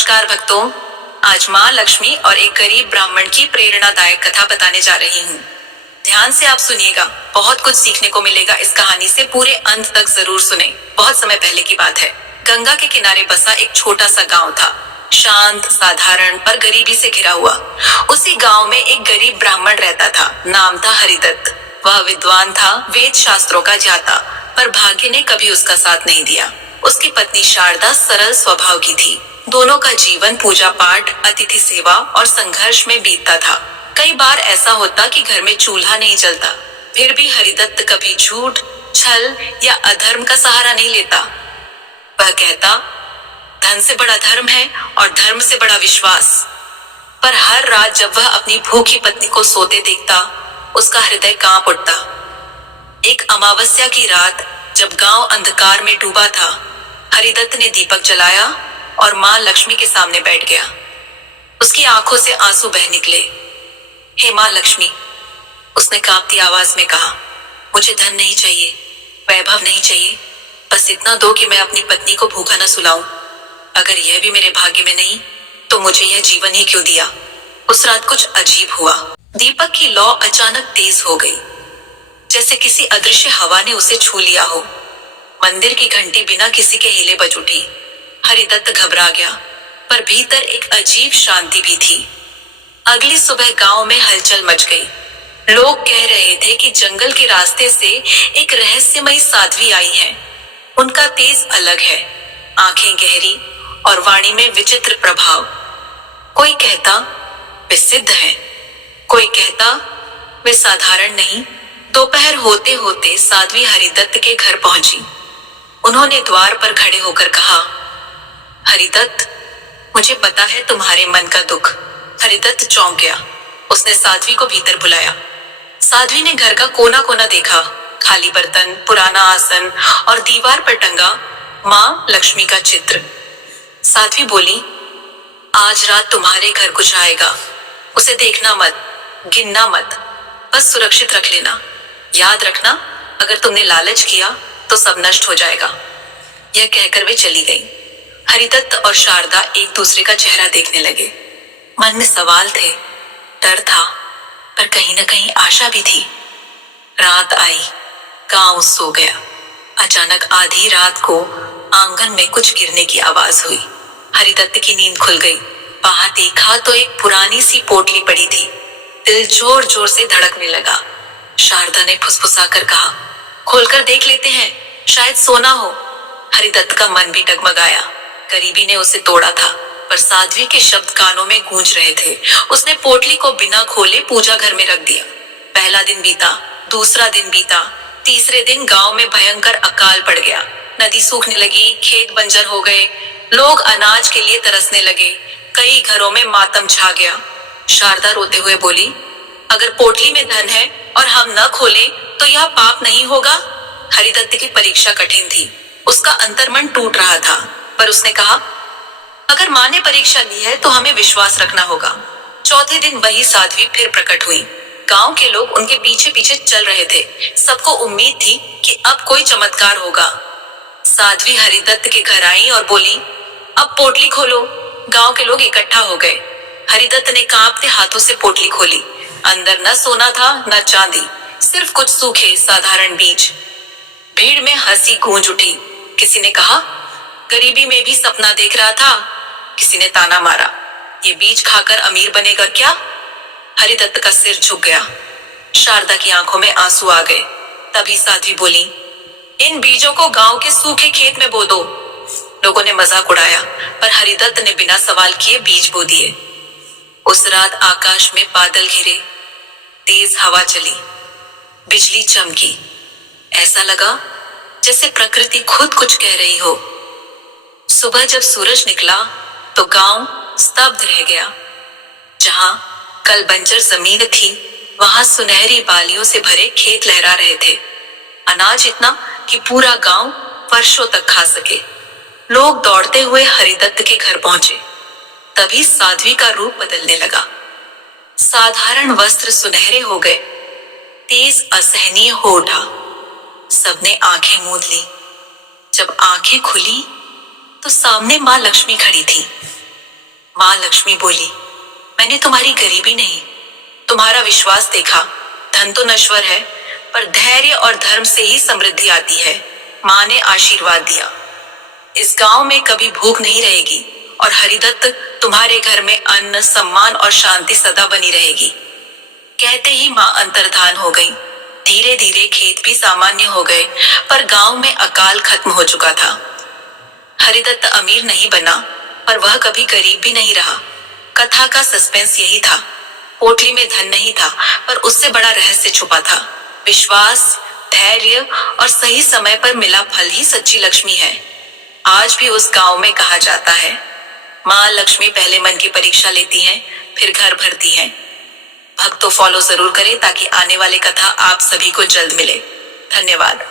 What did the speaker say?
नमस्कार भक्तों, आज माँ लक्ष्मी और एक गरीब ब्राह्मण की प्रेरणादायक कथा बताने जा रही हूँ। ध्यान से आप सुनिएगा, बहुत कुछ सीखने को मिलेगा इस कहानी से। पूरे अंत तक जरूर सुने। बहुत समय पहले की बात है। गंगा के किनारे बसा एक छोटा सा गांव था, शांत, साधारण पर गरीबी से घिरा हुआ। उसी गांव में एक गरीब ब्राह्मण रहता था, नाम था हरिदत्त। वह विद्वान था, वेद शास्त्रों का ज्ञाता, पर भाग्य ने कभी उसका साथ नहीं दिया। उसकी पत्नी शारदा सरल स्वभाव की थी। दोनों का जीवन पूजा पाठ, अतिथि सेवा और संघर्ष में बीतता था। कई बार ऐसा होता कि घर में चूल्हा नहीं जलता, फिर भी हरिदत्त कभी झूठ, छल या अधर्म का सहारा नहीं लेता। वह कहता, धन से बड़ा धर्म है और धर्म से बड़ा विश्वास। पर हर रात जब वह अपनी भूखी पत्नी को सोते देखता, उसका हृदय कांप उठता। एक अमावस्या की रात, जब गांव अंधकार में डूबा था, हरिदत्त ने दीपक जलाया और माँ लक्ष्मी के सामने बैठ गया। उसकी आंखों से आंसू बह निकले। हे माँ लक्ष्मी, उसने कांपती आवाज में कहा, मुझे धन नहीं चाहिए, वैभव नहीं चाहिए, बस इतना दो कि मैं अपनी पत्नी को भूखा न सुलाऊं। अगर यह भी मेरे भाग्य में नहीं, तो मुझे यह जीवन ही क्यों दिया। उस रात कुछ अजीब हुआ। दीपक की लौ अचानक तेज हो गई, जैसे किसी अदृश्य हवा ने उसे छू लिया हो। मंदिर की घंटी बिना किसी के हिले बज उठी। हरिदत्त घबरा गया, पर भीतर एक अजीब शांति भी थी। अगली सुबह गांव में हलचल मच गई। लोग कह रहे थे कि जंगल के रास्ते से एक रहस्यमयी साध्वी आई है। उनका तेज अलग है, आंखें गहरी और वाणी में विचित्र प्रभाव। कोई कहता वे सिद्ध हैं, कोई कहता वे साधारण नहीं। दोपहर होते होते साध्वी हरिदत्त के घर पहुंची। उन्होंने द्वार पर खड़े होकर कहा, हरिदत्त, मुझे पता है तुम्हारे मन का दुख। हरिदत्त चौंक गया। उसने साध्वी को भीतर बुलाया। साध्वी ने घर का कोना कोना देखा, खाली बर्तन, पुराना आसन और दीवार पर टंगा माँ लक्ष्मी का चित्र। साध्वी बोली, आज रात तुम्हारे घर कुछ आएगा। उसे देखना मत, गिनना मत, बस सुरक्षित रख लेना। याद रखना, अगर तुमने लालच किया तो सब नष्ट हो जाएगा। यह कहकर वे चली गई। हरिदत्त और शारदा एक दूसरे का चेहरा देखने लगे। मन में सवाल थे, डर था, पर कहीं न कहीं आशा भी थी। रात आई, गांव सो गया। अचानक आधी रात को आंगन में कुछ गिरने की आवाज हुई। हरिदत्त की नींद खुल गई। बाहर देखा तो एक पुरानी सी पोटली पड़ी थी। दिल जोर जोर से धड़कने लगा। शारदा ने फुसफुसाकर कहा, खोलकर देख लेते हैं, शायद सोना हो। हरिदत्त का मन भी डगमगाया। गरीबी ने उसे तोड़ा था, पर साध्वी के शब्द कानों में गूंज रहे थे। उसने पोटली को बिना खोले पूजा घर में रख दिया। पहला दिन बीता, दूसरा दिन बीता, तीसरे दिन गांव में भयंकर अकाल पड़ गया। नदी सूखने लगी, खेत बंजर हो गए, लोग अनाज के लिए तरसने लगे। कई घरों में मातम छा गया। शारदा रोते हुए बोली, अगर पोटली में धन है और हम न खोलें तो यह पाप नहीं होगा। हरिदत्त की परीक्षा कठिन थी। उसका अंतर्मन टूट रहा था, पर उसने कहा, अगर माँ ने परीक्षा ली है तो हमें विश्वास रखना होगा। चौथे दिन वही साध्वी फिर प्रकट हुई। गांव के लोग उनके पीछे पीछे चल रहे थे। सबको उम्मीद थी कि अब कोई चमत्कार होगा। साध्वी हरिदत्त के घर आई और बोली, अब पोटली खोलो। गांव के लोग इकट्ठा हो गए। हरिदत्त ने कांपते हाथों से पोटली खोली। अंदर न सोना था न चांदी, सिर्फ कुछ सूखे साधारण बीज। भीड़ में हंसी गूंज उठी। किसी ने कहा, गरीबी में भी सपना देख रहा था। किसी ने ताना मारा, ये बीज खाकर अमीर बनेगा क्या। हरिदत्त का सिर झुक गया। शारदा की आंखों में आंसू आ गए। तभी साध्वी बोली, इन बीजों को गांव के सूखे खेत में बो दो। लोगों ने मजाक उड़ाया, पर हरिदत्त ने बिना सवाल किए बीज बो दिए। उस रात आकाश में बादल घिरे, तेज हवा चली, बिजली चमकी। ऐसा लगा जैसे प्रकृति खुद कुछ कह रही हो। सुबह जब सूरज निकला तो गांव स्तब्ध रह गया। जहां कल बंजर जमीन थी, वहां सुनहरी बालियों से भरे खेत लहरा रहे थे। अनाज इतना कि पूरा गांव वर्षों तक खा सके। लोग दौड़ते हुए हरिदत्त के घर पहुंचे। तभी साध्वी का रूप बदलने लगा। साधारण वस्त्र सुनहरे हो गए, तेज असहनीय हो उठा। सबने आंखें मूंद ली। जब आंखें खुली तो सामने माँ लक्ष्मी खड़ी थी। माँ लक्ष्मी बोली, मैंने तुम्हारी गरीबी नहीं, तुम्हारा विश्वास देखा। धन तो नश्वर है, पर धैर्य और धर्म से ही समृद्धि आती है। माँ ने आशीर्वाद दिया, इस गांव में कभी भूख नहीं रहेगी और हरिदत्त तुम्हारे घर में अन्न, सम्मान और शांति सदा बनी रहेगी। कहते ही माँ अंतर्धान हो गई। धीरे धीरे खेत भी सामान्य हो गए, पर गांव में अकाल खत्म हो चुका था। हरिदत्त अमीर नहीं बना, पर वह कभी गरीब भी नहीं रहा। कथा का सस्पेंस यही था। पोटली में धन नहीं था, पर उससे बड़ा रहस्य छुपा था। विश्वास, धैर्य और सही समय पर मिला फल ही सच्ची लक्ष्मी है। आज भी उस गांव में कहा जाता है, माँ लक्ष्मी पहले मन की परीक्षा लेती हैं, फिर घर भरती हैं। भक्त तो फॉलो जरूर करें ताकि आने वाली कथा आप सभी को जल्द मिले। धन्यवाद।